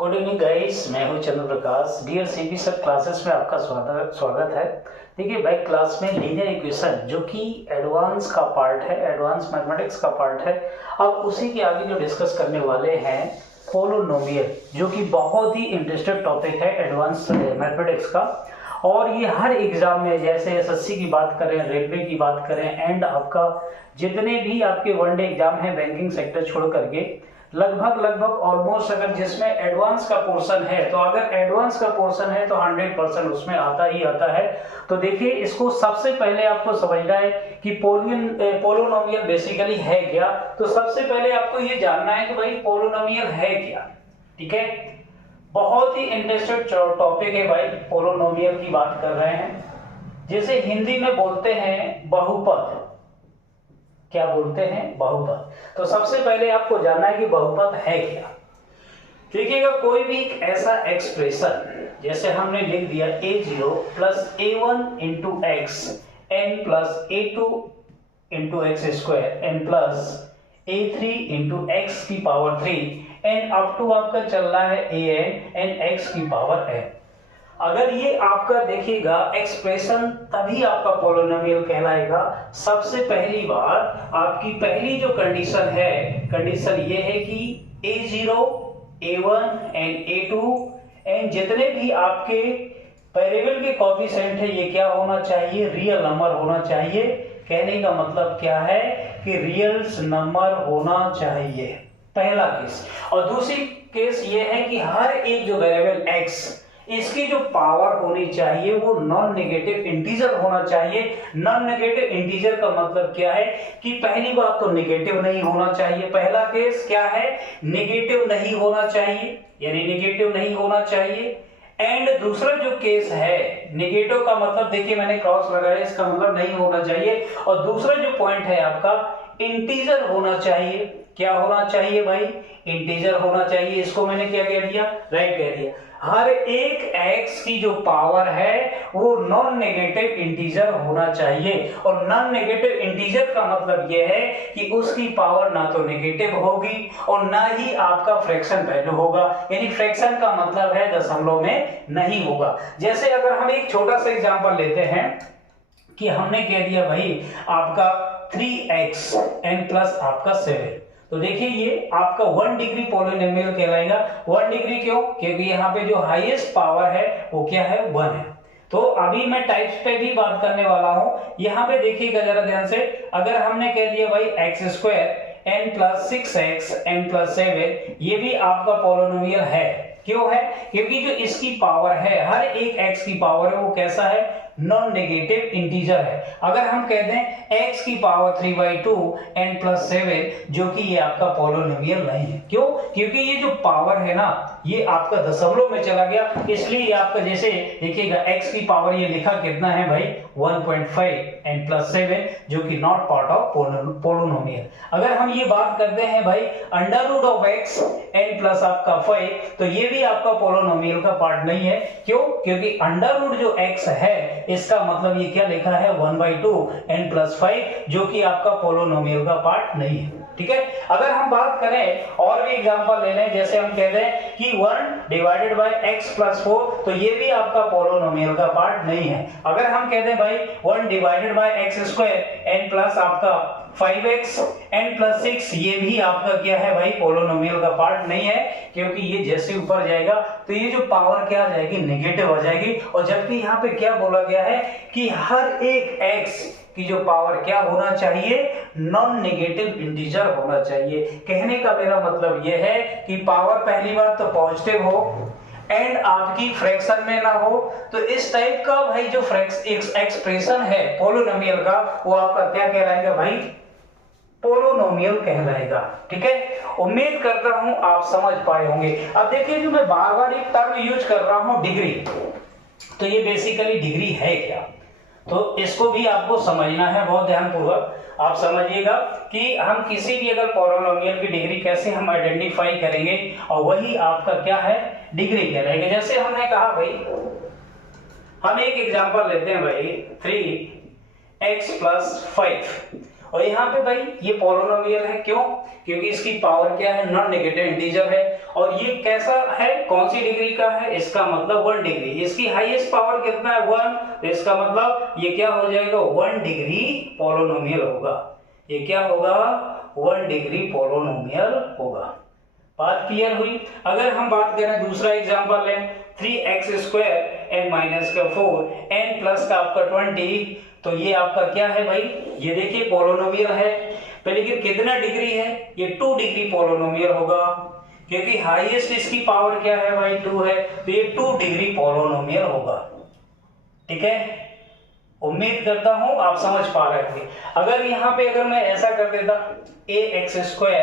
Good evening guys, मैं हूं चंद्र प्रकाश। Dear CB सब क्लासेस में आपका स्वागत है। देखिए भाई, क्लास में लीनियर इक्वेशन जो कि एडवांस का पार्ट है, एडवांस मैथमेटिक्स का पार्ट है, अब उसी के आगे जो डिस्कस करने वाले हैं पोलोनोमियल, जो कि बहुत ही इंटरेस्टेड टॉपिक है एडवांस मैथमेटिक्स का। और ये हर एग्जाम में, जैसे एसएससी की बात करें, रेलवे की बात करें, एंड आपका जितने भी आपके वनडे एग्जाम है बैंकिंग सेक्टर छोड़ करके, लगभग ऑलमोस्ट अगर जिसमें एडवांस का पोर्शन है, तो अगर एडवांस का पोर्शन है तो 100% उसमें आता ही आता है। तो देखिए, इसको सबसे पहले आपको समझना है कि पोलोनोमियल बेसिकली है क्या। तो सबसे पहले आपको ये जानना है कि भाई पोलोनोमियल है क्या। ठीक है, बहुत ही इंटरेस्टेड टॉपिक है भाई। पोलोनोमियल की बात कर रहे हैं, जिसे हिंदी में बोलते हैं बहुपद। क्या बोलते हैं? बहुपद। तो सबसे पहले आपको जानना है कि बहुपद है क्या। देखिएगा, कोई भी ऐसा एक्सप्रेशन, जैसे हमने लिख दिया a0 plus a1 into x n plus a2 into x square n plus a3 into x की पावर 3 n अप टू आपका चल रहा है an x की पावर n। अगर ये आपका देखिएगा एक्सप्रेशन, तभी आपका पोलोनोमियल कहलाएगा। सबसे पहली बार आपकी पहली जो कंडीशन है, कंडीशन ये है कि a0, a1 and a2 and जितने भी आपके वेरिएबल के कोएफिशिएंट है, ये क्या होना चाहिए? रियल नंबर होना चाहिए। कहने का मतलब क्या है कि रियल नंबर होना चाहिए, पहला केस। और दूसरी केस ये है कि हर एक जो वेरिएबल x, इसकी जो पावर होनी चाहिए वो नॉन नेगेटिव इंटीजर होना चाहिए। नॉन नेगेटिव इंटीजर का मतलब क्या है कि पहली बात तो नेगेटिव नहीं होना चाहिए। पहला केस क्या है? नेगेटिव नहीं होना चाहिए, यानी नेगेटिव नहीं होना चाहिए। एंड दूसरा जो केस है, नेगेटिव का मतलब देखिए मैंने क्रॉस लगाया, इसका मतलब नहीं होना चाहिए। और दूसरा जो पॉइंट है आपका, इंटीजर होना चाहिए। क्या होना चाहिए भाई? इंटीजर होना चाहिए। इसको मैंने क्या कह दिया? राइट कह दिया। हर एक x की जो पावर है वो नॉन नेगेटिव इंटीजर होना चाहिए। और नॉन नेगेटिव इंटीजर का मतलब यह है कि उसकी पावर ना तो नेगेटिव होगी और ना ही आपका फ्रैक्शन वैल्यू होगा, यानी फ्रैक्शन का मतलब है दशमलव में नहीं होगा। जैसे अगर हम एक छोटा सा एग्जांपल लेते हैं कि हमने कह दिया भाई आपका 3x n प्लस आपका 7, तो देखिए ये आपका 1 डिग्री पोलिनोमियल कहलाएगा। 1 डिग्री क्यों? क्योंकि यहाँ पे जो हाईएस्ट पावर है वो क्या है? 1 है। तो अभी मैं टाइप्स पे भी बात करने वाला हूं। यहाँ पे देखिएगा जरा ध्यान से, अगर हमने कह दिया भाई x square n plus 6x n plus 7, ये भी आपका पोलिनोमियल है। क्यों है? क्योंकि जो इसकी पावर है, हर एक x की पावर है, वो कैसा है? नॉन नेगेटिव इंटीजर है। अगर हम कह दें x की पावर 3/2 n प्लस 7, जो कि ये आपका पोलिनोमियल नहीं है। क्यों? क्योंकि ये जो पावर है ना, ये आपका दशमलव में चला गया, इसलिए ये आपका, जैसे देखिएगा x की पावर ये लिखा कितना है भाई? 1.5 n प्लस 7, जो कि नॉट पार्ट ऑफ पोलिनोमियल। अगर हम ये बात करते हैं भाई under root of x n plus आपका 5, तो ये भी आपका पोलिनोमियल का पार्ट नहीं है। क्यों? क्योंकि अंडर रूट जो x है, इसका मतलब ये क्या लिखा है? 1/2 n प्लस 5, जो कि आपका पोलिनोमियल का पार्ट नहीं है। ठीक है, अगर हम बात करें और भी एग्जांपल ले लें, जैसे हम कहते हैं कि 1 डिवाइडेड बाय x प्लस 4, तो ये भी आपका पोलिनोमियल का पार्ट नहीं है। अगर हम कहते हैं भाई 1 divided by x square n plus आपका 5x n प्लस 6, ये भी आपका क्या है भाई? पोलिनोमियल का पार्ट नहीं है। क्योंकि ये जैसे ऊपर जाएगा तो ये जो पावर क्या आ जाएगी? नेगेटिव आ जाएगी। और जबकि यहाँ पे क्या बोला गया है कि हर एक x की जो पावर क्या होना चाहिए? नॉन नेगेटिव इंटीजर होना चाहिए। कहने का मेरा मतलब यह है कि पावर पहली बार तो पॉजिटिव हो एंड आपकी फ्रैक्शन में ना हो। तो इस टाइप का भाई जो एक्सप्रेशन है पोलिनोमियल का, वो आपका क्या कहलाएगा भाई? पोलिनोमियल कहलाएगा। ठीक है, उम्मीद करता हूं आप समझ पाए होंगे। अब देखिए, जो मैं बार बार एक टर्म यूज कर रहा हूं डिग्री, तो ये बेसिकली डिग्री है क्या, तो इसको भी आपको समझना है बहुत ध्यानपूर्वक। आप समझिएगा कि हम किसी भी अगर पोलिनोमियल की डिग्री कैसे हम आइडेंटिफाई करेंगे, और वही आपका क्या है? डिग्री कहलाएगा। जैसे हमने कहा भाई, हम एक एग्जांपल लेते हैं भाई 3x प्लस 5, और यहाँ पे भाई ये पॉलिनोमियल है, क्यों? क्योंकि इसकी पावर क्या है? नॉन नेगेटिव इंटीजर है। और ये कैसा है? कौन सी डिग्री का है? इसका मतलब 1 डिग्री। इसकी हाईएस्ट पावर कितना है? 1। तो इसका मतलब ये क्या हो जाएगा? 1 डिग्री पॉलिनोमियल होगा। ये क्या होगा? 1 डिग्री पॉलिनोमियल होगा। बात क्लियर हुई? अगर हम बात करें दूसरा एग्जांपल लें, 3x² n माइनस का 4 n प्लस का आपका 20, तो ये आपका क्या है भाई? ये देखिए पॉलिनोमियल है, तो लेकिन कितना डिग्री है? ये 2 डिग्री पॉलिनोमियल होगा, क्योंकि हाईएस्ट इसकी पावर क्या है भाई? 2 है, तो ये 2 डिग्री पॉलिनोमियल होगा। ठीक है, उम्मीद करता हूं आप समझ पा रहे होंगे। अगर यहाँ पे अगर मैं ऐसा कर देता ax²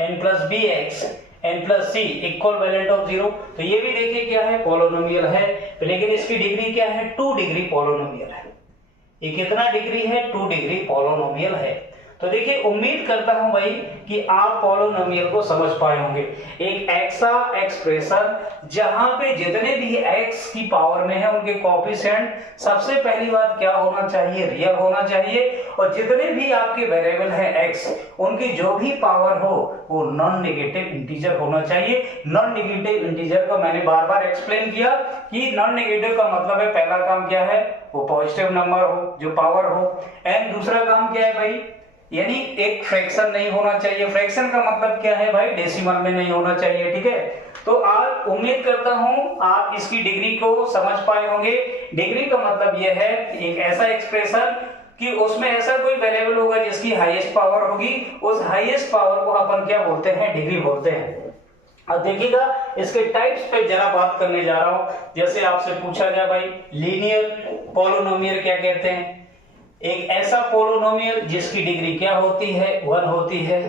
n plus bx n plus c equivalent of 0, तो ये भी देखिए क्या है? पॉलिनोमियल है, लेकिन इसकी डिग्री क्या है? 2 डिग्री पॉलिनोमियल है। ये कितना डिग्री है? 2 डिग्री पॉलिनोमियल है। तो देखिए उम्मीद करता हूं भाई कि आप पॉलिनोमियल को समझ पाए होंगे। एक ऐसा एक्सप्रेशन जहां पे जितने भी x की पावर में है उनके कोएफिशिएंट सबसे पहली बात क्या होना चाहिए? रियल होना चाहिए। और जितने भी आपके वेरिएबल है x, उनकी जो भी पावर हो वो नॉन नेगेटिव इंटीजर होना चाहिए। नॉन नेगेटिव इंटीजर का मैंने बार बार एक्सप्लेन किया कि नॉन नेगेटिव का मतलब है पहला काम क्या है? वो पॉजिटिव नंबर हो, जो पावर हो। एंड दूसरा काम क्या है भाई? यानी एक फ्रैक्शन नहीं होना चाहिए। फ्रैक्शन का मतलब क्या है भाई? डेसिमल में नहीं होना चाहिए। ठीक है, तो आज उम्मीद करता हूं आप इसकी डिग्री को समझ पाए होंगे। डिग्री का मतलब यह है एक ऐसा एक्सप्रेशन कि उसमें ऐसा कोई वेरिएबल होगा जिसकी हाईएस्ट पावर होगी, उस हाईएस्ट पावर को अपन क्या बोलते हैं? डिग्री बोलते हैं। अब देखिएगा इसके टाइप्स पे जरा बात करने जा रहा हूं। जैसे आपसे पूछा जाए भाई लीनियर पॉलिनोमियल क्या कहते हैं? एक ऐसा पॉलिनोमियल जिसकी डिग्री क्या होती है? 1 होती है।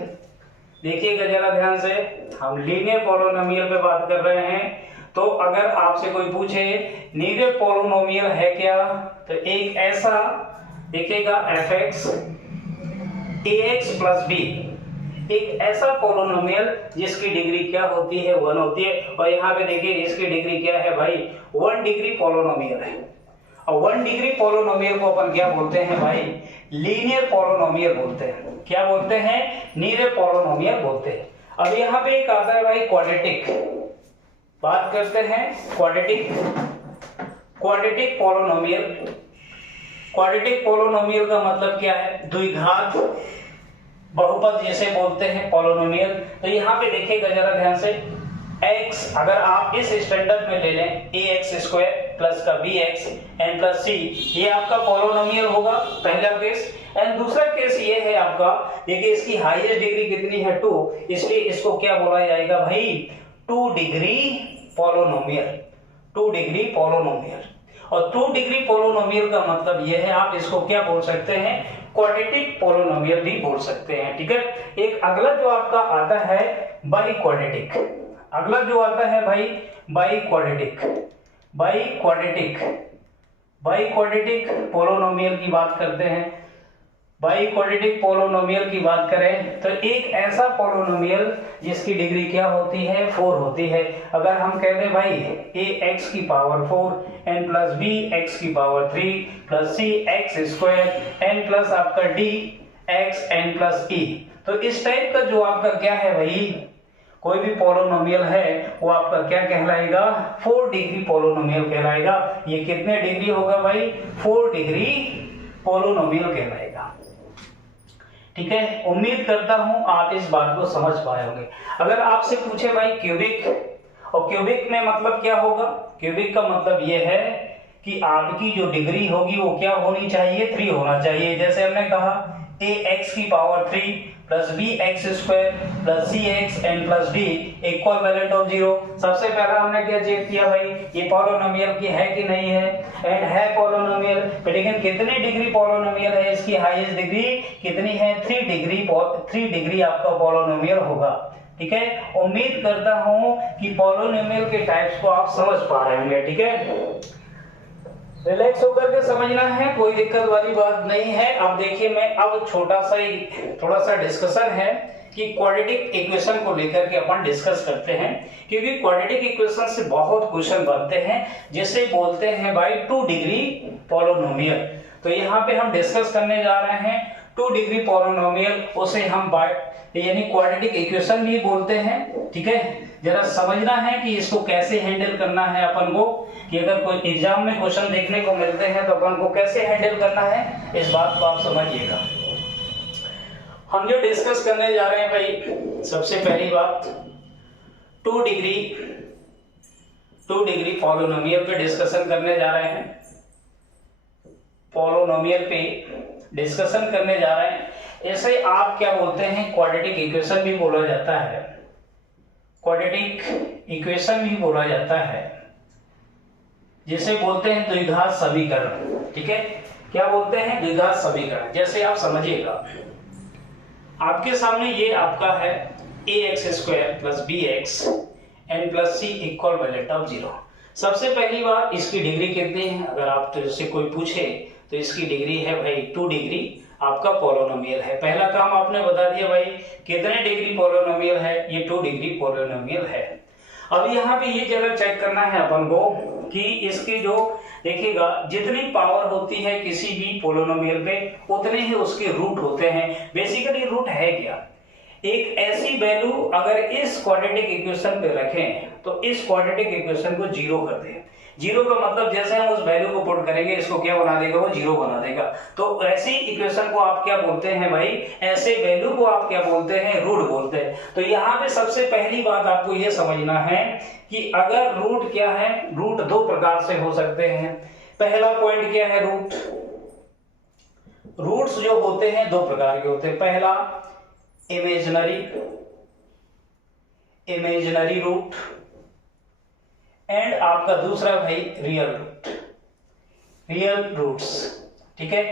देखिएगा जरा ध्यान से, हम लीनियर पॉलिनोमियल पे बात कर रहे हैं। तो अगर आपसे कोई पूछे लीनियर पॉलिनोमियल है क्या, तो एक ऐसा देखिएगा fx ax प्लस b, एक ऐसा पॉलिनोमियल जिसकी डिग्री क्या होती है? 1 होती है। और यहाँ पे देखिए इसकी डिग्री क्या है भाई? 1 डिग्री पॉलिनोमियल है। और 1 डिग्री पॉलिनोमियल को अपन क्या बोलते हैं भाई? लीनियर पॉलिनोमियल बोलते हैं। क्या बोलते हैं? लीनियर पॉलिनोमियल बोलते हैं। अब यहाँ पे एक आता है भाई क्वाड्रेटिक। बात करते हैं क्वाड्रेटिक पॉलिनोमियल। क्वाड्रेटिक पॉलिनोमियल का मतलब क्या है? द्विघात बहुपद जिसे बोलते हैं पॉलिनोमियल। तो यहाँ पे देखिएगा जरा ध्यान से, x अगर आप इस स्टैंडर्ड में ले लें ax² प्लस का bx n प्लस c, ये आपका पॉलिनोमियल होगा, पहला केस। एंड दूसरा केस ये है आपका, देखिए इसकी हाईएस्ट डिग्री कितनी है? 2, इसलिए इसको क्या बोला जाएगा भाई? 2 डिग्री पॉलिनोमियल। 2 degree polynomial. और 2 डिग्री पॉलिनोमियल का मतलब ये है, आप इसको क्या बोल सकते हैं? क्वाड्रेटिक पॉलिनोमियल भी बोल सकते हैं। ठीक है, एक अगला जो आपका आता है बाई क्वाड्रेटिक। अगला जो आता है भाई बाई क्वाड्रेटिक पॉलिनोमियल की बात करते हैं। बाई क्वाड्रेटिक पॉलिनोमियल की बात करें तो एक ऐसा पॉलिनोमियल जिसकी डिग्री क्या होती है? 4 होती है। अगर हम कह दें भाई ax की power 4 n plus b x की power 3 plus c x² n plus आपका d x n plus e, तो इस टाइप का जो आपका क्या है भाई? कोई भी पॉलिनोमियल है वो आपका क्या कहलाएगा? 4 डिग्री पॉलिनोमियल कहलाएगा। ये कितने डिग्री होगा भाई? 4 डिग्री पॉलिनोमियल कहलाएगा। ठीक है, उम्मीद करता हूं आप इस बात को समझ पाए होंगे। अगर आपसे पूछे भाई क्यूबिक, और क्यूबिक में मतलब क्या होगा? क्यूबिक का मतलब ये है कि आपकी जो डिग्री होगी वो क्या होनी चाहिए? 3 होना चाहिए। जैसे हमने कहा ax की power 3 plus bx² plus cx n plus d equivalent of 0। सबसे पहला हमने क्या चेक किया भाई? ये पॉलिनोमियल की है कि नहीं है? एंड है पॉलिनोमियल, लेकिन कितनी डिग्री पॉलिनोमियल है? इसकी हाईएस्ट डिग्री कितनी है? 3 डिग्री आपका पॉलिनोमियल होगा। ठीक है, उम्मीद करता हूं कि पॉलिनोमियल के टाइप्स को आप समझ पा रहे होंगे। ठीक है, रिलैक्स होकर के समझना है, कोई दिक्कत वाली बात नहीं है। अब देखिए मैं अब थोड़ा सा डिस्कशन है कि क्वाड्रेटिक इक्वेशन को लेकर के अपन डिस्कस करते हैं, क्योंकि क्वाड्रेटिक इक्वेशन से बहुत क्वेश्चन बनते हैं जिसे बोलते हैं भाई 2 डिग्री पॉलिनोमियल। तो यहाँ पे हम डिस्कस करने जा रहे हैं टू डिग्री पॉलिनोमियल, उसे हम यानी क्वाड्रेटिक इक्वेशन भी बोलते हैं। ठीक है, जरा समझना है कि इसको कैसे हैंडल करना है अपन को, कि अगर कोई एग्जाम में क्वेश्चन देखने को मिलते हैं तो अपन को कैसे हैंडल करना है, इस बात को आप समझिएगा। हम जो डिस्कस करने जा रहे हैं भाई, सबसे पहली बात टू डिग्री पॉलिनोमियल पे डिस्कशन करने जा रहे हैं। पॉलिनोमियल पे डिस्कशन करने जा रहे हैं। ऐसे आप क्या बोलते हैं, क्वाड्रेटिक इक्वेशन भी बोला जाता है, क्वाड्रेटिक इक्वेशन भी बोला जाता है, जिसे बोलते हैं द्विघात समीकरण। ठीक है, क्या बोलते हैं, द्विघात समीकरण। जैसे आप समझिएगा, आपके सामने ये आपका है ax² + bx n + c = valued of 0। सबसे पहली बात, इसकी डिग्री कितनी है, अगर आप तो इससे कोई पूछे तो इसकी डिग्री है भाई 2 डिग्री आपका पॉलिनोमियल है। पहला काम आपने बता दिया भाई, कितने डिग्री पॉलिनोमियल है, ये 2 डिग्री पॉलिनोमियल है। अब यहाँ पे ये जगह चेक करना है अपन को कि इसके जो देखिएगा, जितनी पावर होती है किसी भी पॉलिनोमियल पे, उतने ही उसके रूट होते हैं। बेसिकली रूट है क्या, एक ऐसी वैल्यू अगर इस क्वाड्रेटिक इक्वेशन पे रखें तो इस क्वाड्रेटिक इक्वेशन को 0 कर दें। 0 का मतलब जैसे हम उस वैल्यू को पुट करेंगे, इसको क्या बना देगा, वो 0 बना देगा। तो ऐसी इक्वेशन को आप क्या बोलते हैं भाई, ऐसे वैल्यू को आप क्या बोलते हैं, रूट बोलते हैं। तो यहाँ पे सबसे पहली बात आपको ये समझना है कि अगर रूट क्या है, रूट 2 प्रकार से हो सकते हैं। पहला पॉइंट क्या है, रूट्स जो होते हैं 2 प्रकार के होते हैं। पहला इमेजिनरी रूट एंड आपका दूसरा भाई रियल रूट्स। ठीक है,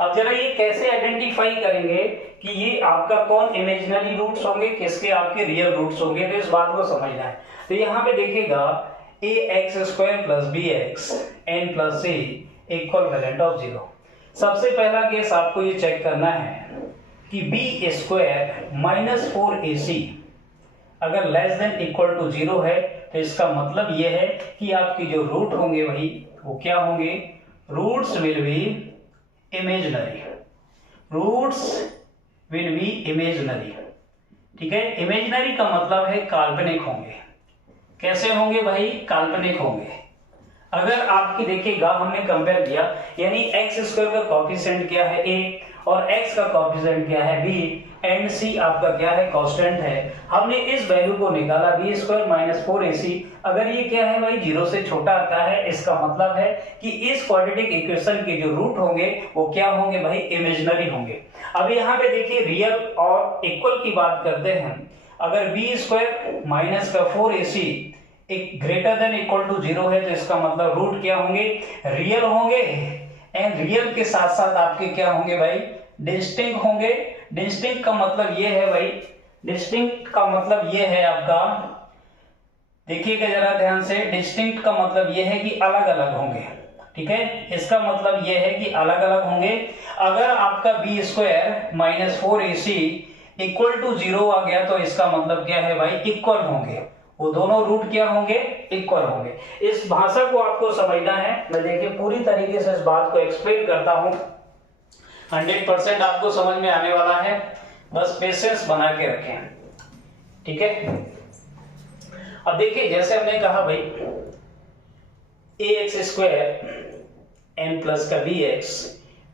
अब जरा ये कैसे आइडेंटिफाई करेंगे कि ये आपका कौन इमेजिनरी रूट्स होंगे, किसके आपके रियल रूट्स होंगे, तो इस बात को समझना है। तो यहाँ पे देखिएगा ax² + bx n + c = valued of 0। सबसे पहला केस आपको ये चेक करना है कि b² - 4ac अगर लेस देन इक्वल टू 0 है, तो इसका मतलब यह है कि आपकी जो रूट होंगे वही वो क्या होंगे, रूट्स विल बी इमेजिनरी। ठीक है, इमेजिनरी का मतलब है काल्पनिक होंगे। कैसे होंगे भाई, काल्पनिक होंगे। अगर आपकी देखिएगा, हमने कंपेयर किया, यानी x² का कोएफिशिएंट क्या है a और x का कोएफिशिएंट क्या है b एंड c आपका क्या है, कांस्टेंट है। हमने इस वैल्यू को निकाला b² - 4ac। अगर ये क्या है भाई, 0 से छोटा आता है, इसका मतलब है कि इस क्वाड्रेटिक इक्वेशन के जो रूट होंगे वो क्या होंगे भाई, इमेजिनरी होंगे। अब यहाँ पे देखिए रियल और इक्वल की बात करते हैं। अगर b² - 4ac एक ग्रेटर देन इक्वल टू 0 है, तो इसका मतलब रूट क्या होंगे, रियल होंगे। एंड रियल के साथ साथ आपके क्या होंगे भाई, डिस्टिंक्ट होंगे। डिस्टिंक्ट का मतलब ये है भाई, डिस्टिंक्ट का मतलब ये है आपका, देखिएगा जरा ध्यान से, डिस्टिंक्ट का मतलब ये है कि अलग अलग होंगे। ठीक है, इसका मतलब ये है कि अलग अलग होंगे। अगर आपका b² - 4ac इक्वल टू 0 आ गया, तो इसका मतलब क्या है भाई, इक्वल होंगे। वो दोनों रूट क्या होंगे, इक्वल होंगे। इस भाषा को आपको समझना है। मैं देखिए पूरी तरीके से इस बात को एक्सप्लेन करता हूं, 100% आपको समझ में आने वाला है, बस पेशेंस बना के रखें। ठीक है, अब देखिए जैसे हमने कहा भाई ax² n + का bx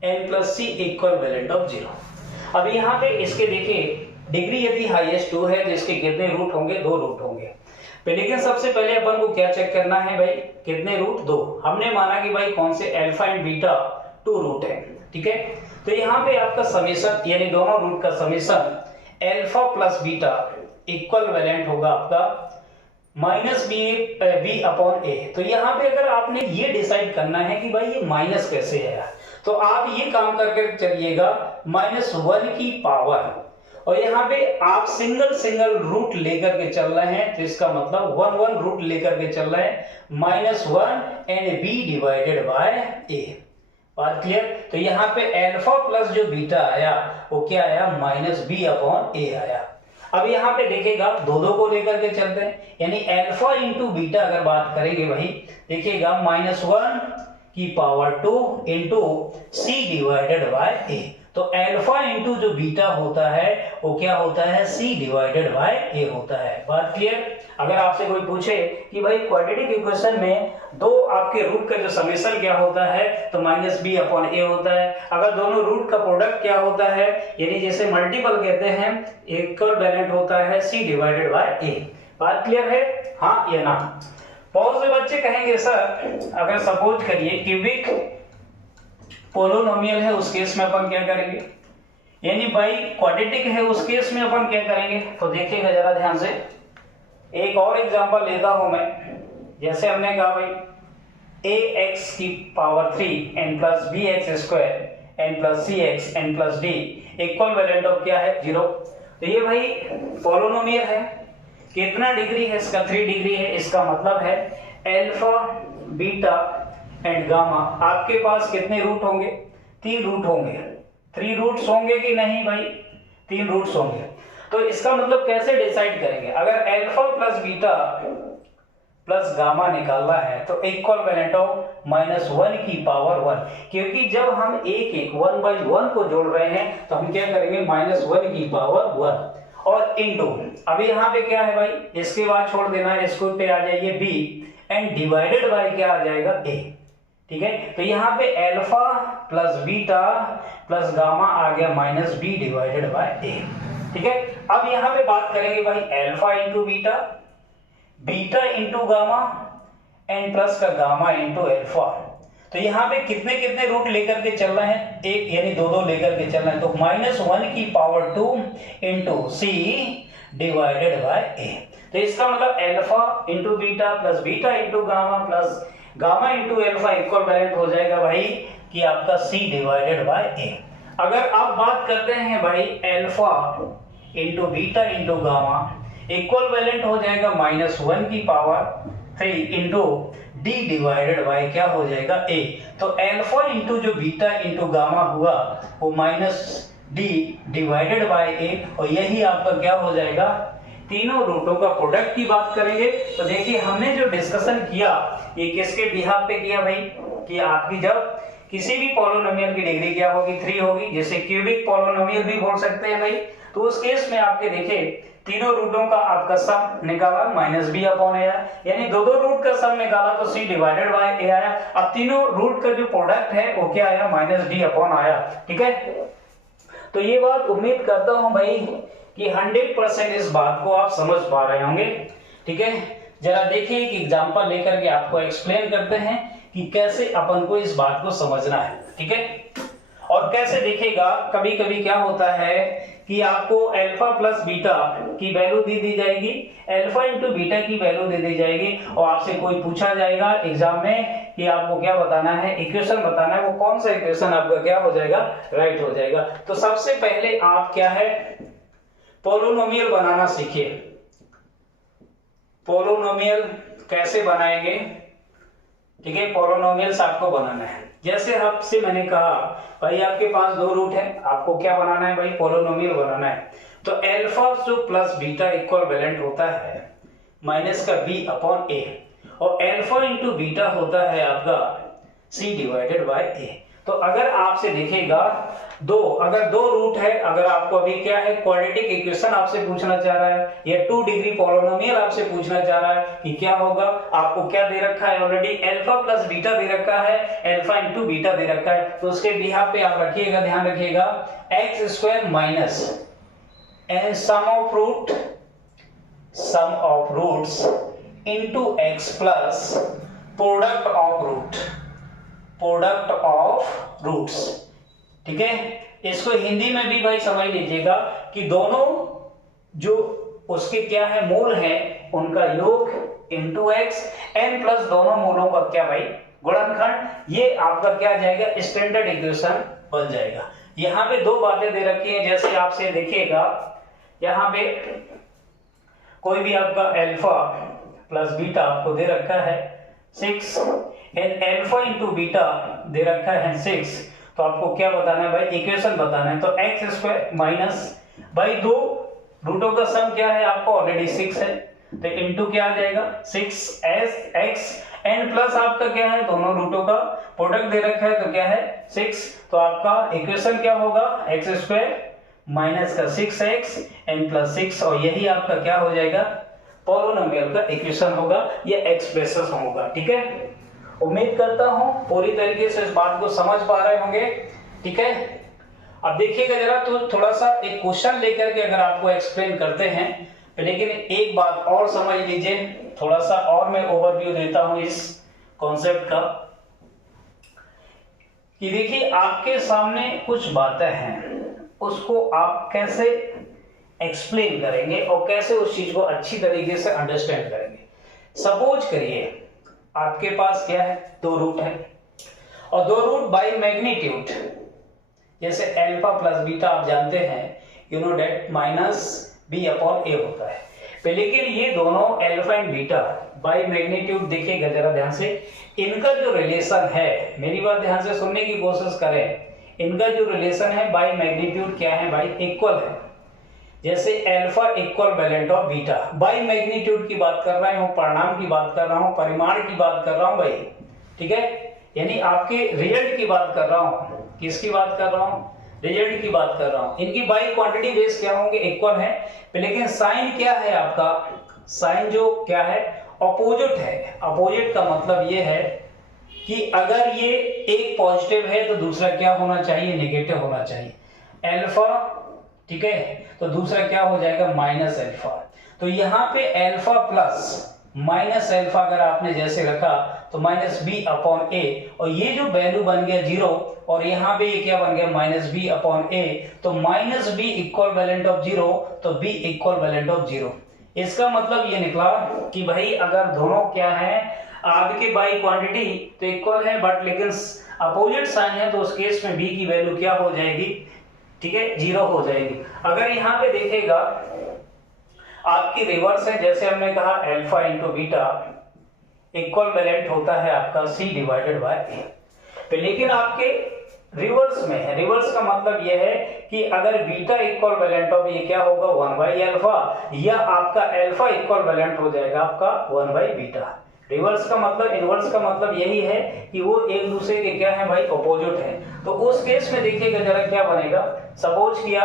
n + c = valued of 0। अब यहाँ पे इसके देखिए डिग्री यदि हाईएस्ट 2 है, तो इसके कितने रूट होंगे, 2 रूट होंगे। लेकिन सबसे पहले अपन को क्या चेक करना है भाई, कितने रूट, 2। हमने माना कि भाई कौन से, अल्फा एंड बीटा 2 रूट है। ठीक है, तो यहाँ पे आपका समेशन, यानी दोनों रूट का summation alpha + beta equivalent होगा आपका -b/a। तो यहाँ पे अगर आपने ये डिसाइड करना है कि भाई ये माइनस कैसे है, तो आप ये काम करके चलिएगा, -1 की पावर, और यहाँ पे आप सिंगल रूट लेकर के चल रहे हैं, तो इसका मतलब 1 रूट लेकर के चल रहे हैं, -1 एंड b/a। बात क्लियर। तो यहाँ पे अल्फा प्लस जो बीटा आया वो क्या आया, -b/a आया। अब यहाँ पे देखिएगा दो को लेकर के चलते हैं, यानी अल्फा इंटू बीटा अगर बात करेंगे भाई, देखिएगा -1 की पावर 2 इंटू c/a। तो अल्फा इंटू जो बीटा होता है वो क्या होता है, c डिवाइडेड बाय a होता है। बात क्लियर? अगर आपसे कोई पूछे कि भाई क्वाड्रेटिक इक्वेशन में दो आपके रूट का जो समेशन क्या होता है, तो माइनस बी अपॉन ए होता है। अगर दोनों रूट का प्रोडक्ट क्या होता है, यानी जैसे मल्टीपल कहते हैं, इक्विवेलेंट होता है c डिवाइडेड बाय a। बात क्लियर है, हाँ या ना? बहुत से बच्चे कहेंगे सर अगर सपोज करिए क्यूबिक पोलिनोमियल है उस केस में अपन क्या करेंगे, यानी भाई क्वाड्रेटिक है उस केस में अपन क्या करेंगे। तो देखिएगा जरा ध्यान से, एक और एग्जांपल लेता हूं मैं। जैसे हमने कहा भाई ax की power 3 n plus B X square n plus C X n plus D equivalent of क्या है 0। तो ये भाई पोलिनोमियल है, कितना डिग्री है इसका, 3 डिग्री है। इसका मतलब है अल्फा बीटा एंड गामा आपके पास कितने रूट होंगे, 3 रूट होंगे। 3 रूट्स होंगे कि नहीं भाई, 3 रूट्स होंगे। तो इसका मतलब कैसे डिसाइड करेंगे, अगर alpha plus beta plus gamma निकालना है तो इक्वल वैलेंट ऑफ -1 की पावर 1, क्योंकि जब हम एक एक 1/1 को जोड़ रहे हैं तो हम क्या करेंगे -1 की पावर 1 और इनटू, अभी यहाँ पे क्या है भाई, इसके बाद छोड़ देना है, इसको पे आ जाइए b एंड डिवाइडेड बाय क्या आ जाएगा a। ठीक है, तो यहाँ पे alpha plus beta plus gamma आ गया -b डिवाइडेड बाय a। ठीक है, अब यहाँ पे बात करेंगे भाई alpha into beta, beta into gamma and plus का गामा इंटू अल्फा। तो यहाँ पे कितने कितने रूट लेकर के चल रहे हैं, एक यानी दो लेकर के चल रहे हैं। तो -1 की power 2 into c divided by a। तो इसका मतलब alpha into beta plus beta into gamma plus gamma into alpha equivalent हो जाएगा भाई कि आपका c डिवाइडेड बाय a। अगर आप बात करते हैं भाई alpha into beta into gamma equivalent हो जाएगा -1 की power 3 into d divided by क्या हो जाएगा a। तो अल्फा इंटू जो बीटा इंटू गामा हुआ वो -d डिवाइडेड बाय a, और यही आपका क्या हो जाएगा, तीनों रूटों का प्रोडक्ट की बात करेंगे। तो देखिए हमने जो डिस्कशन किया ये किसके बिहाफ पे किया भाई, कि आपकी जब किसी भी पोलिनोमियल की डिग्री क्या होगी, 3 होगी। जैसे क्यूबिक पोलिनोमियल भी बोल सकते हैं भाई, तो उस केस में आपके देखे तीनों रूटों का आपका सम निकाला -b अपॉन a, यानी दो रूट का सम निकाला तो c डिवाइडेड बाय a आया। अब तीनों रूट का जो प्रोडक्ट है वो क्या आया, -d अपॉन आया। ठीक है, तो ये बात उम्मीद करता हूं भाई कि 100% इस बात को आप समझ पा रहे होंगे। ठीक है, जरा देखिए एक एग्जांपल लेकर के आपको एक्सप्लेन करते हैं कि कैसे अपन को इस बात को समझना है। ठीक है, और कैसे देखिएगा, कभी कभी क्या होता है कि आपको अल्फा प्लस बीटा की वैल्यू दी जाएगी, अल्फा इंटू बीटा की वैल्यू दे दी जाएगी, और आपसे कोई पूछा जाएगा एग्जाम में कि आपको क्या बताना है, इक्वेशन बताना है, वो कौन सा इक्वेशन आपका क्या हो जाएगा, राइट हो जाएगा। तो सबसे पहले आप क्या है, पोलिनोमियल बनाना सीखिए। पोलिनोमियल कैसे बनाएंगे, ठीक है, पोलिनोमियल्स आपको बनाना है। जैसे आपसे मैंने कहा भाई आपके पास 2 रूट है, आपको क्या बनाना है भाई, पोलिनोमियल बनाना है। तो अल्फा जो प्लस बीटा इक्वल वैलेंट होता है माइनस का b अपॉन a, और अल्फा इंटू बीटा होता है आपका c डिवाइडेड बाय a। तो अगर आपसे देखेगा अगर दो रूट है, अगर आपको अभी क्या है, क्वाड्रेटिक इक्वेशन आपसे पूछना चाह रहा है या 2 डिग्री पोलिनोमियल आपसे पूछना चाह रहा है कि क्या होगा, आपको क्या दे रखा है, ऑलरेडी अल्फा प्लस बीटा दे रखा है, अल्फा इंटू बीटा दे रखा है। तो उसके बिहाफ पे आप रखिएगा, ध्यान रखिएगा, X square minus sum of roots into X plus product of roots. ठीक है, इसको हिंदी में भी भाई समझ लीजिएगा कि दोनों जो उसके क्या है, मूल है, उनका योग इंटू एक्स, एन प्लस दोनों मूलों का क्या भाई, गुणनखंड। ये आपका क्या जाएगा, स्टैंडर्ड इक्वेशन बन जाएगा। यहाँ पे 2 बातें दे रखी है, जैसे आपसे देखिएगा यहाँ पे कोई भी आपका अल्फा प्लस बीटा आपको दे रखा है 6 एंड अल्फा इंटू बीटा दे रखा है 6। तो आपको क्या बताना है भाई, इक्वेशन बताना है। तो एक्स स्क्वायर माइनस भाई 2 रूटों का सम क्या है आपको ऑलरेडी 6 है, तो इनटू क्या आ जाएगा 6x एंड प्लस आपका क्या है, दोनों रूटों का प्रोडक्ट दे रखा है तो क्या है 6, तो आपका इक्वेशन क्या होगा x स्क्वायर माइनस का 6x एन प्लस 6, और यही आपका क्या हो जाएगा पॉलिनोमियल का इक्वेशन होगा, ये एक्सप्रेशन होगा। ठीक है, उम्मीद करता हूं पूरी तरीके से इस बात को समझ पा रहे होंगे। ठीक है, अब देखिएगा जरा, तो थोड़ा सा एक क्वेश्चन लेकर के अगर आपको एक्सप्लेन करते हैं, लेकिन एक बात और समझ लीजिए, थोड़ा सा और मैं ओवरव्यू देता हूं इस कॉन्सेप्ट का, कि देखिए आपके सामने कुछ बातें हैं, उसको आप कैसे एक्सप्लेन करेंगे और कैसे उस चीज को अच्छी तरीके से अंडरस्टैंड करेंगे। सपोज करिए आपके पास क्या है, दो रूट है, और दो रूट बाय मैग्नीट्यूड, जैसे अल्फा प्लस बीटा आप जानते हैं, you know that minus B upon A होता है। लेकिन ये दोनों alpha and beta by magnitude, देखिएगा जरा ध्यान से, इनका जो रिलेशन है, मेरी बात ध्यान से सुनने की कोशिश करें, इनका जो रिलेशन है बाय मैग्नीट्यूड क्या है भाई, इक्वल है। जैसे alpha equivalent of beta, by magnitude की बात कर रहा हूं, परिणाम की बात कर रहा हूं, परिमाण की बात कर रहा हूं भाई। ठीक है, यानी आपके रिजल्ट की बात कर रहा हूं, किसकी बात कर रहा हूं, रिजल्ट की बात कर रहा हूं। इनकी बाई क्वांटिटी बेस क्या होंगे, इक्वल है, लेकिन साइन क्या है आपका, साइन जो क्या है अपोजिट है। अपोजिट का मतलब ये है कि अगर ये एक पॉजिटिव है तो दूसरा क्या होना चाहिए, नेगेटिव होना चाहिए। अल्फा, ठीक है, तो दूसरा क्या हो जाएगा माइनस अल्फा। तो यहाँ पे अल्फा प्लस माइनस अल्फा अगर आपने जैसे रखा तो माइनस बी अपॉन ए, और ये जो वैल्यू बन गया 0, और यहाँ पे ये क्या बन गया माइनस बी अपॉन ए, तो minus B equivalent of 0, तो बी इक्वल वैलेंट ऑफ 0। इसका मतलब ये निकला कि भाई अगर दोनों क्या है आपके बाई क्वांटिटी तो इक्वल है, बट लेकिन अपोजिट साइन है, तो उस केस में बी की वैल्यू क्या हो जाएगी, ठीक है 0 हो जाएगी। अगर यहाँ पे देखेगा आपकी रिवर्स है, जैसे हमने कहा alpha into beta equivalent होता है आपका सी डिवाइडेड बाय ए, लेकिन आपके रिवर्स में है। रिवर्स का मतलब यह है कि अगर बीटा इक्वल वैलेंट ऑफ ये क्या होगा 1 बाई अल्फा, या आपका अल्फा इक्वल वैलेंट हो जाएगा आपका 1 बाई बीटा। रिवर्स का मतलब, इनवर्स का मतलब यही है कि वो एक दूसरे के क्या है भाई अपोजिट है। तो उस केस में देखिएगा जरा क्या बनेगा, सपोज किया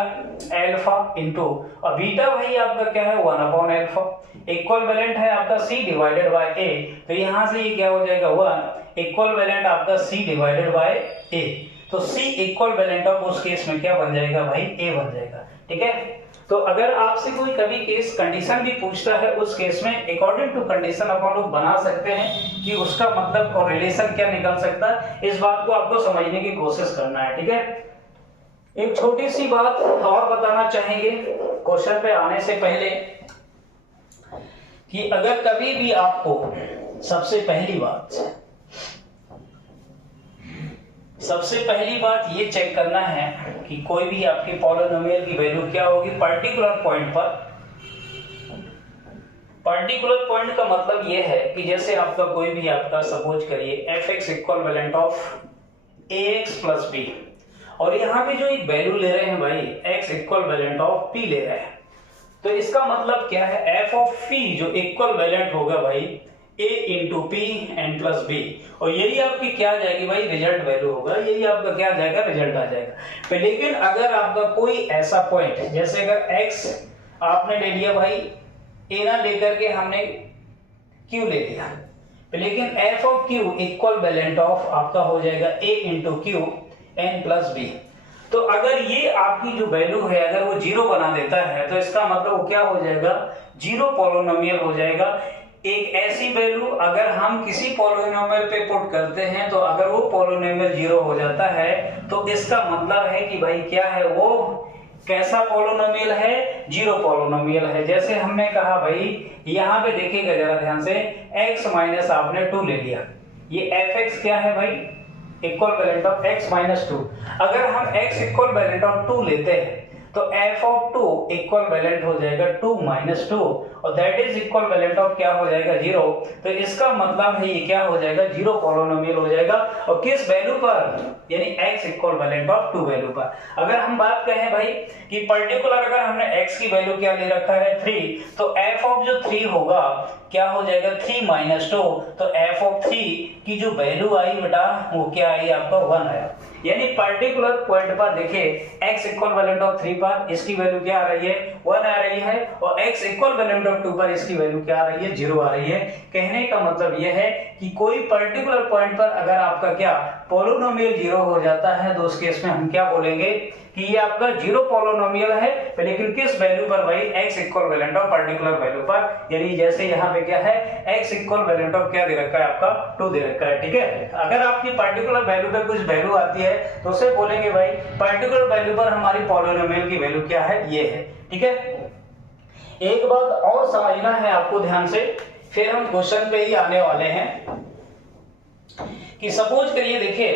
अल्फा इंटू और बीटा भाई आपका क्या है 1 अपॉन अल्फा, इक्वल वैलेंट है आपका सी डिवाइडेड बाय ए, तो यहां से ये क्या हो जाएगा 1 इक्वल वैलेंट आपका सी डिवाइडेड बाय ए, तो सी इक्वल वैलेंट ऑफ उस केस में क्या बन जाएगा भाई ए बन जाएगा। ठीक है, तो अगर आपसे कोई कभी केस कंडीशन भी पूछता है, उस केस में अकॉर्डिंग टू कंडीशन अपन लोग बना सकते हैं कि उसका मतलब और रिलेशन क्या निकल सकता है। इस बात को आपको समझने की कोशिश करना है। ठीक है, एक छोटी सी बात और बताना चाहेंगे क्वेश्चन पे आने से पहले, कि अगर कभी भी आपको सबसे पहली बात ये चेक करना है कि कोई भी आपकी पॉलिनोमियल की वैल्यू क्या होगी पर्टिकुलर पॉइंट पर। पर्टिकुलर पॉइंट का मतलब ये है कि जैसे आपका कोई भी आपका सपोज करिए fx equivalent of ax plus b, और यहाँ पे जो एक वैल्यू ले रहे हैं भाई x equivalent of p ले रहे हैं, तो इसका मतलब क्या है f ऑफ p जो इक्वल वैलेंट होगा भाई a into P N plus B, और यही आपकी क्या आ जाएगी भाई रिजल्ट वैल्यू होगा, यही आपका क्या आ जाएगा रिजल्ट आ जाएगा। लेकिन अगर आपका कोई ऐसा पॉइंट, जैसे अगर x आपने ले लिया भाई a ना लेकर के हमने q ले लिया, लेकिन f of q equivalent of आपका हो जाएगा a into Q N plus B. तो अगर ये आपकी जो वैल्यू है अगर वो 0 बना देता है, तो इसका मतलब वो क्या हो जाएगा 0 पॉलिनोमियल हो जाएगा। एक ऐसी वैल्यू अगर हम किसी पॉलिनोमियल पे पुट करते हैं, तो अगर वो पॉलिनोमियल 0 हो जाता है, तो इसका मतलब है कि भाई क्या है वो कैसा पॉलिनोमियल है, 0 पॉलिनोमियल है। जैसे हमने कहा भाई यहाँ पे देखिएगा जरा ध्यान से, x माइनस आपने 2 ले लिया, ये fx क्या है भाई equivalent of x minus 2। अगर हम x इक्वल वैलेंट ऑफ 2 लेते हैं तो f ऑफ 2 इक्वल वैलेंट हो जाएगा 2 माइनस 2 और that is equivalent of क्या हो जाएगा 0। तो इसका मतलब है ये क्या हो जाएगा 0 पॉलिनोमियल हो जाएगा और किस वैल्यू पर, यानी x equivalent of 2 value पर। अगर हम बात करें भाई कि पर्टिकुलर अगर हमने x की वैल्यू क्या ले रखा है 3, तो f ऑफ जो 3 होगा क्या हो जाएगा 3 माइनस 2, तो f ऑफ 3 की जो वैल्यू आई बेटा वो क्या आई आपका 1 आया। यानी पर्टिकुलर पॉइंट पर देखिए x इक्वल वैलेंट ऑफ 3 पर इसकी वैल्यू क्या आ रही है 1 आ रही है और x इक्वल वैलेंट ऑफ 2 पर इसकी वैल्यू क्या आ रही है 0 आ रही है। कहने का मतलब यह है कि कोई पर्टिकुलर पॉइंट पर अगर आपका क्या पॉलिनोमियल 0 हो जाता है तो उस केस में हम क्या बोलेंगे कि ये आपका 0 पॉलिनोमियल है, लेकिन किस वैल्यू पर भाई x equivalent of particular value पर। यानी जैसे यहाँ पे क्या है x इक्वल वैलेंट ऑफ क्या दे रखा है आपका 2 दे रखा है, ठीक है। अगर आपकी पर्टिकुलर वैल्यू पे कुछ वैल्यू आती है तो उसे बोलेंगे भाई पर्टिकुलर वैल्यू पर हमारी पॉलिनोमियल की वैल्यू क्या है ये है, ठीक है। एक बात और समझना है आपको ध्यान से, फिर हम क्वेश्चन पे ही आने वाले हैं कि सपोज करिए देखिए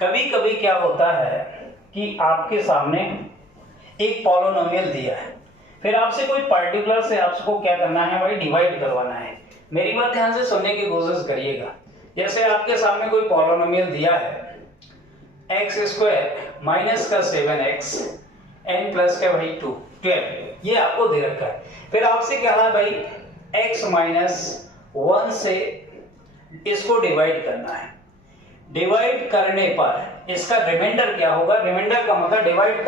कभी कभी क्या होता है कि आपके सामने एक पॉलिनोमियल दिया है, फिर आपसे कोई पर्टिकुलर से आपको क्या करना है भाई डिवाइड करवाना है। मेरी बात ध्यान से सुनने की कोशिश करिएगा। जैसे आपके सामने कोई पॉलिनोमियल दिया है x स्क्वायर माइनस का 7x n प्लस का भाई 12, ये आपको दे रखा है। फिर आपसे क्या है भाई x माइनस 1 से इसको डिवाइड करना है। डिवाइड करने पर इसका रिमाइंडर क्या होगा, रिमाइंडर का मतलब डिवाइड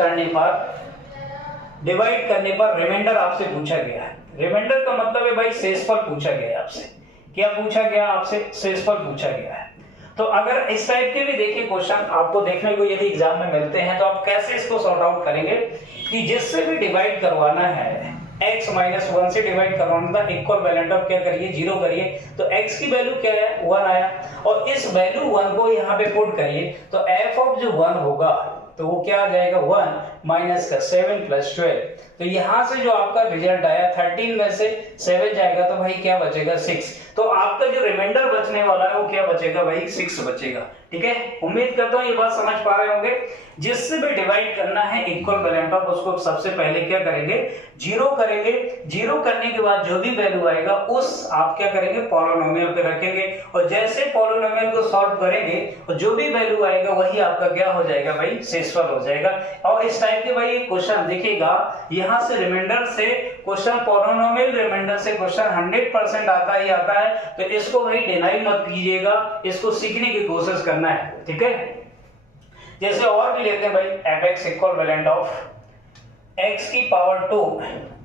करने पर रिमाइंडर आपसे पूछा गया है। रिमाइंडर का मतलब है भाई शेषफल पूछा गया है आपसे। क्या पूछा गया आपसे, शेषफल पूछा गया है। तो अगर इस टाइप के भी देखिए क्वेश्चन आपको देखने को यदि एग्जाम में मिलते हैं तो आप कैसे इसको सॉर्ट आउट करेंगे कि जिससे भी डिवाइड करवाना है x माइनस 1 से डिवाइड करवाना था, इक्वल वैलेंट ऑफ क्या करिए 0 करिए, तो x की वैल्यू क्या है 1 आया और इस वैल्यू 1 को यहाँ पे पुट करिए तो f ऑफ जो 1 होगा तो वो क्या आ जाएगा 1 माइनस का 7 प्लस 12। तो यहां से जो आपका रिजल्ट आया 13 में से 7 जाएगा तो भाई क्या बचेगा 6। तो आपका जो रिमाइंडर बचने वाला है वो क्या बचेगा भाई 6 बचेगा, ठीक है। उम्मीद करता हूं ये बात समझ पा रहे होंगे। जिससे भी डिवाइड करना है इक्वल वैलेंट ऑफ उसको सबसे पहले क्या करेंगे 0 करेंगे। 0 करने के बाद जो भी वैल्यू आएगा उस आप क्या करेंगे पॉलिनोमियल पे रखेंगे और जैसे पॉलिनोमियल को सॉल्व करेंगे और जो भी वैल्यू आएगा वही आपका क्या हो जाएगा भाई शेषफल हो जाएगा। और इस टाइप के भाई क्वेश्चन देखिएगा यहां से रिमाइंडर से क्वेश्चन पॉलिनोमियल रिमाइंडर से क्वेश्चन 100% आता ही आता है। तो इसको भाई डिनाई मत कीजिएगा, इसको सीखने की कोशिश करना है, ठीक है। जैसे और भी लेते हैं भाई fx equivalent of x की पावर 2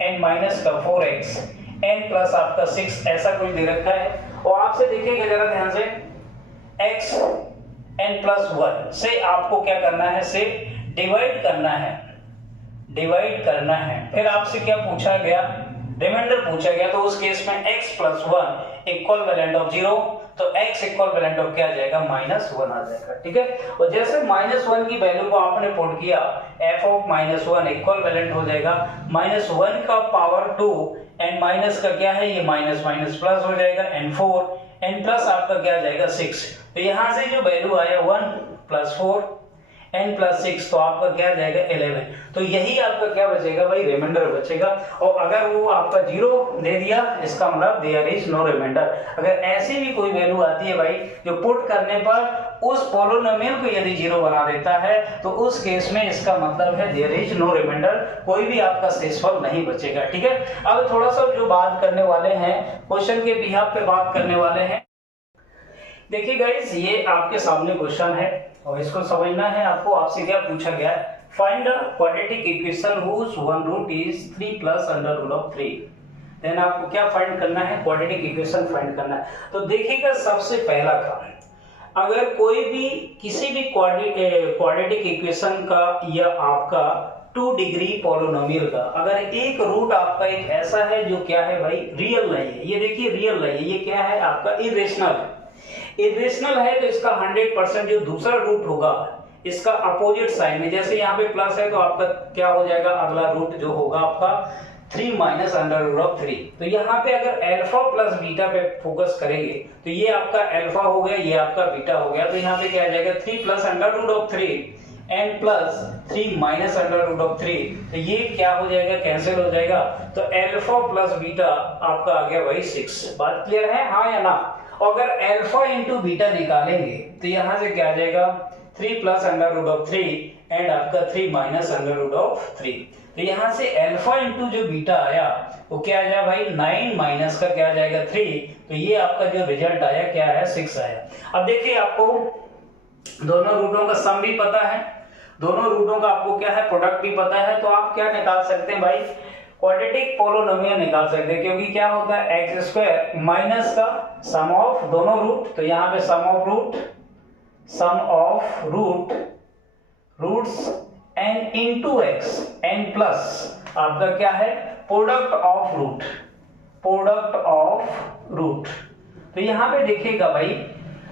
n माइनस का 4x n प्लस आपका 6 ऐसा कुछ दे रखा है और आपसे देखिएगा जरा ध्यान से x n प्लस 1 से आपको क्या करना है से डिवाइड करना है। फिर आपसे क्या पूछा गया रिमाइंडर पूछा गया तो उस केस में x plus 1 equivalent of 0 तो x इक्वल वैलेंट ऑफ क्या आ जाएगा -1 आ जाएगा, ठीक है। और जैसे -1 की वैल्यू को आपने पुट किया f ऑफ -1 इक्वल वैलेंट हो जाएगा -1 का पावर 2 एंड माइनस का क्या है ये माइनस माइनस प्लस हो जाएगा एंड 4 एंड प्लस आपका क्या आ जाएगा 6। तो यहां से जो वैल्यू आया 1 प्लस 4 n प्लस 6 तो आपका क्या जाएगा 11। तो यही आपका क्या बचेगा भाई रिमाइंडर बचेगा। और अगर वो आपका 0 दे दिया इसका मतलब देयर इज नो रिमाइंडर। अगर ऐसी भी कोई वैल्यू आती है भाई जो पुट करने पर उस पॉलिनोमियल को यदि 0 बना देता है तो उस केस में इसका मतलब है देयर इज नो रिमाइंडर, कोई भी आपका शेषफल नहीं बचेगा, ठीक है। अब थोड़ा सा जो बात करने वाले हैं क्वेश्चन के बिहाफ पे बात करने वाले हैं। देखिए गाइस ये आपके सामने क्वेश्चन है और इसको समझना है आपको। आपसे क्या पूछा गया है find the quadratic equation whose one root is 3 plus under root of 3। Then आपको क्या फाइंड करना है क्वाड्रेटिक इक्वेशन फाइंड करना है। तो देखिएगा सबसे पहला काम अगर कोई भी किसी भी क्वाड्रेटिक इक्वेशन का या आपका 2 डिग्री पॉलिनोमियल का अगर एक रूट आपका एक ऐसा है जो क्या है भाई रियल नहीं है, ये देखिए रियल नहीं है, ये क्या है आपका इरेशनल है। इरेशनल है तो इसका 100% जो दूसरा रूट होगा इसका अपोजिट साइन में, जैसे यहाँ पे प्लस है तो आपका क्या हो जाएगा अगला रूट जो होगा आपका 3 माइनस अंडर रूट ऑफ 3। तो यहाँ पे अगर अल्फा प्लस बीटा पे फोकस करेंगे तो ये आपका अल्फा हो गया ये आपका बीटा हो गया। तो यहाँ पे क्या आ जाएगा 3 plus under root of 3 and plus 3 minus under root of 3, तो ये क्या हो जाएगा, कैंसिल हो जाएगा, तो अल्फा प्लस बीटा आपका आ गया भाई 6। बात क्लियर है, हाँ या ना? और अगर अल्फा इंटू बीटा निकालेंगे तो यहां से क्या आ जाएगा, 3 plus under root of 3 and आपका 3 माइनस अंडर रूट ऑफ 3, तो यहां से अल्फा इंटू जो बीटा आया वो क्या आ जाएगा भाई, 9 माइनस का क्या आ जाएगा 3, तो ये आपका जो रिजल्ट आया क्या आया, 6 आया। अब देखिए आपको दोनों रूटों का सम भी पता है, दोनों रूटों का आपको क्या है, प्रोडक्ट भी पता है, तो आप क्या निकाल सकते हैं भाई, क्वाड्रेटिक पोलिनोमियल निकाल सकते हैं, क्योंकि क्या होता है एक्स स्क्वायर माइनस का सम ऑफ दोनों रूट, तो यहाँ पे sum of roots N into X N plus आपका क्या है, प्रोडक्ट ऑफ रूट। तो यहाँ पे देखिएगा भाई,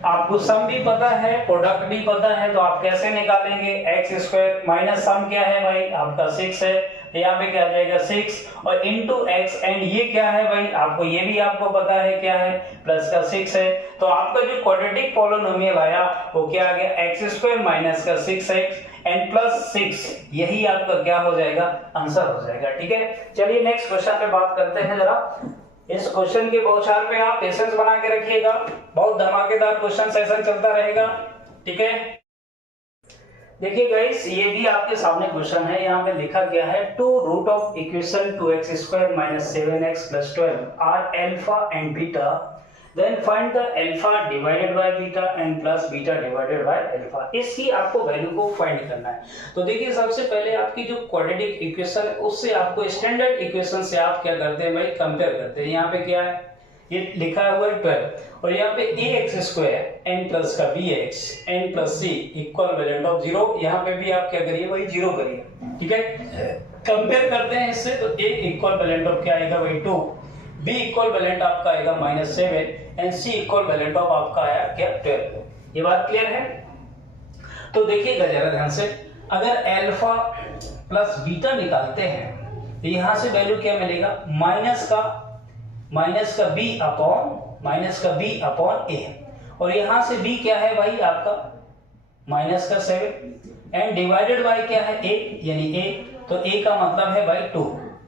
आपको सम भी पता है, प्रोडक्ट भी पता है, तो आप कैसे निकालेंगे, एक्स स्क्वायर माइनस सम क्या है भाई आपका 6 है, तो यहाँ पे क्या आ जाएगा 6 और इंटू एक्स एंड ये क्या है भाई, आपको ये भी आपको पता है क्या है, प्लस का 6 है, तो आपका जो क्वाड्रेटिक पोलिनोमियल आया वो क्या आ गया, एक्स स्क्वायर माइनस का 6x एंड प्लस 6, यही आपका क्या हो जाएगा, आंसर हो जाएगा। ठीक है, चलिए नेक्स्ट क्वेश्चन पे बात करते हैं जरा। इस क्वेश्चन के बौछार पे आप पेशेंस बना के रखिएगा, बहुत धमाकेदार क्वेश्चन सेशन चलता रहेगा। ठीक है, देखिए गाइस, ये भी आपके सामने क्वेश्चन है, यहाँ पे लिखा गया है 2 root of equation 2x square minus 7x plus 12 are alpha and beta, then find the alpha divided by beta and plus beta divided by alpha. इसकी आपको वैल्यू को फाइंड करना है। तो देखिए सबसे पहले आपकी जो क्वाड्रेटिक इक्वेशन है उससे आपको स्टैंडर्ड इक्वेशन से आप क्या करते हैं भाई, कंपेयर करते हैं। यहाँ पे क्या है, ये लिखा हुआ है 12 और यहाँ पे ax स्क्वायर n प्लस का bx n plus c equivalent of 0, यहाँ पे भी आप क्या करिए भाई 0 करिए। ठीक है, कंपेयर करते हैं इससे, तो a इक्वल वैलेंट ऑफ क्या आएगा भाई 2, b इक्वल वैलेंट आपका आएगा -7 and c equivalent of आपका आया क्या 12। ये बात क्लियर है? तो देखिएगा जरा ध्यान से, अगर अल्फा प्लस बीटा निकालते हैं तो यहां से वैल्यू क्या मिलेगा, माइनस का b अपॉन a, और यहां से b क्या है भाई आपका -7 एंड डिवाइडेड बाय क्या है a, यानी a, तो a का मतलब है भाई 2,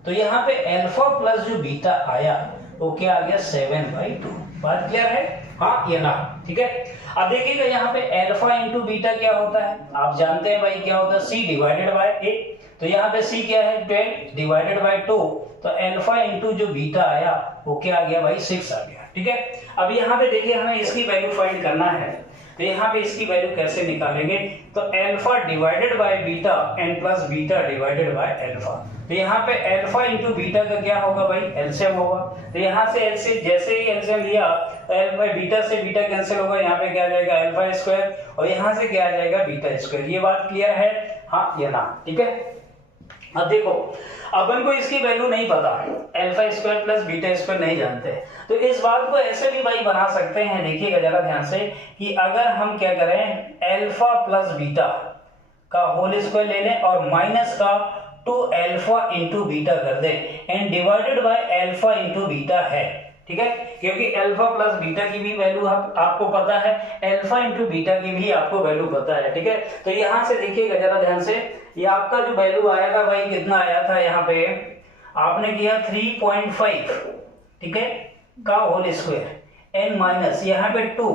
तो यहाँ पे अल्फा प्लस जो बीटा आया वो क्या आ गया 7/2। बात क्लियर है, हाँ या ना? ठीक है, अब देखिएगा यहाँ पे अल्फा इंटू बीटा क्या होता है, आप जानते हैं भाई क्या होता है, c डिवाइडेड बाय a, तो यहाँ पे c क्या है 12 डिवाइडेड बाय 2, तो अल्फा इंटू जो बीटा आया वो क्या आ गया भाई 6 आ गया। ठीक है, अब यहाँ पे देखिए हमें इसकी वैल्यू फाइंड करना है, तो यहाँ पे इसकी वैल्यू कैसे निकालेंगे, तो alpha divided by beta and plus beta divided by alpha, तो यहाँ पे अल्फा इंटू बीटा का क्या होगा भाई, एलसीएम होगा, तो यहाँ से एलसीएम, जैसे ही एलसीएम लिया अल्फा बीटा से बीटा कैंसिल होगा, यहाँ पे क्या आ जाएगा अल्फा स्क्वायर और यहाँ से क्या आ जाएगा बीटा स्क्वायर। ये बात क्लियर है, हाँ या ना? ठीक है, अब देखो अपन को इसकी वैल्यू नहीं पता, alpha square plus beta square नहीं जानते, तो इस बात को ऐसे भी भाई बना सकते हैं। देखिएगा जरा ध्यान से कि अगर हम क्या करें, अल्फा प्लस बीटा का होल स्क्वायर ले लें और माइनस का 2 अल्फा इंटू बीटा कर दें and divided by alpha into beta है। ठीक है, क्योंकि अल्फा प्लस बीटा की भी वैल्यू आपको पता है, अल्फा इंटू बीटा की भी आपको वैल्यू पता है। ठीक है, तो यहां से देखिएगा जरा ध्यान से, ये आपका जो वैल्यू आया था भाई कितना आया था, यहाँ पे आपने किया 3.5, ठीक है, का होल स्क्वायर एन माइनस यहाँ पे 2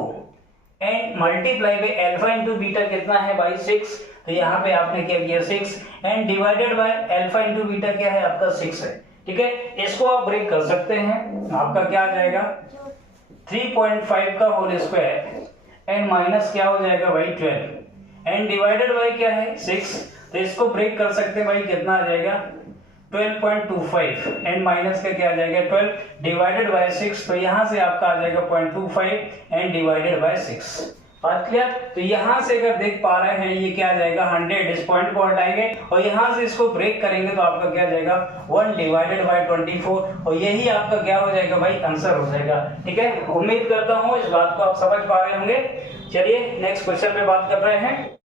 and multiply by alpha into beta कितना है भाई 6, तो यहाँ पे आपने क्या किया 6 and divided by alpha into beta क्या है आपका 6 है। ठीक है, इसको आप ब्रेक कर सकते हैं, आपका क्या आ जाएगा 3.5 का होल स्क्वायर एंड माइनस क्या हो जाएगा भाई 12 एंड डिवाइडेड बाय क्या है 6, तो इसको ब्रेक कर सकते हैं भाई, कितना आ जाएगा 12.25 एंड माइनस का क्या आ जाएगा 12 डिवाइडेड बाय 6, तो यहां से आपका आ जाएगा 0.25 एंड डिवाइडेड बाय 6। बात क्लियर? तो यहां से अगर देख पा रहे हैं ये क्या आ जाएगा 100, इस पॉइंट को हटाएंगे और यहां से इसको ब्रेक करेंगे तो आपका क्या आ जाएगा 1 डिवाइडेड बाय 24 और यही आपका क्या हो जाएगा भाई आंसर हो जाएगा। ठीक है, उम्मीद करता हूं इस बात को आप समझ पा रहे होंगे। चलिए नेक्स्ट क्वेश्चन पे बात कर रहे हैं।